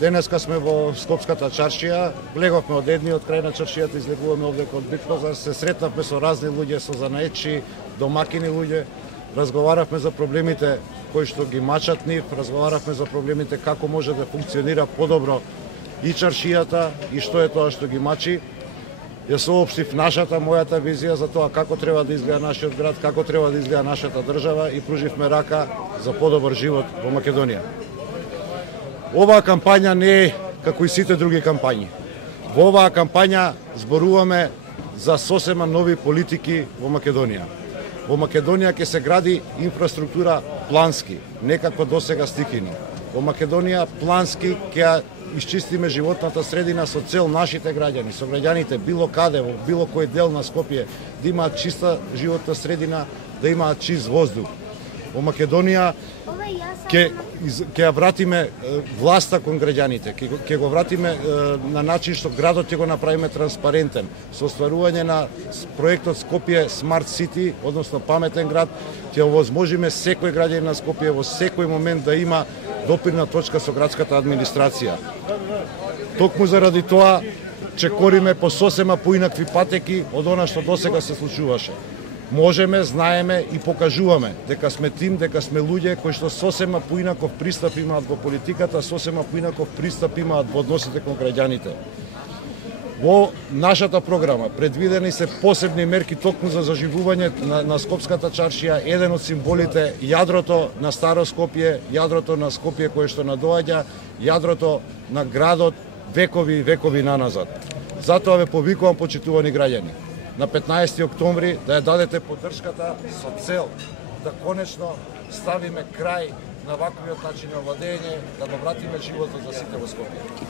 Денеска сме во Скопската чаршија, влеговме од едниот крај на чаршијата, излегуваме овде кон Битковзар, се сретнавме со разни луѓе, со занаетчи, домакини луѓе, разговаравме за проблемите кои што ги мачат нив, разговаравме за проблемите како може да функционира подобро и чаршијата и што е тоа што ги мачи. Ја соопштив мојата визија за тоа како треба да изгледа нашиот град, како треба да изгледа нашата држава и пруживме рака за подобар живот во Македонија. Оваа кампања не е како и сите други кампањи. Во оваа кампања зборуваме за сосема нови политики во Македонија. Во Македонија ќе се гради инфраструктура плански, не како досега стихино. Во Македонија плански ќе исчистиме животната средина со цел нашите граѓани, со граѓаните било каде, во било кој дел на Скопје, да имаат чиста животна средина, да имаат чист воздух. Во Македонија ќе ја вратиме власта кон граѓаните, ќе го вратиме на начин што градот ќе го направиме транспарентен, со остварување на проектот Скопје Smart City, односно паметен град, ќе овозможиме секој граѓанин на Скопје во секој момент да има допирна точка со градската администрација. Токму заради тоа чекориме по сосема поинакви патеки од она што досега се случуваше. Можеме, знаеме и покажуваме дека сме тим, дека сме луѓе кои што сосема поинаков пристап имаат во политиката, сосема поинаков пристап имаат во односите кон граѓаните. Во нашата програма предвидени се посебни мерки токму за заживување на Скопската чаршија, еден од символите јадрото на Старо Скопје, јадрото на Скопје кое што надоаѓа, јадрото на градот векови и векови наназад. Затоа ве повикувам, почитувани граѓани, на 15 октомври да ја дадете поддршката со цел да конечно ставиме крај на ваквиот начин на владење, да го вратиме животот за сите во Скопје.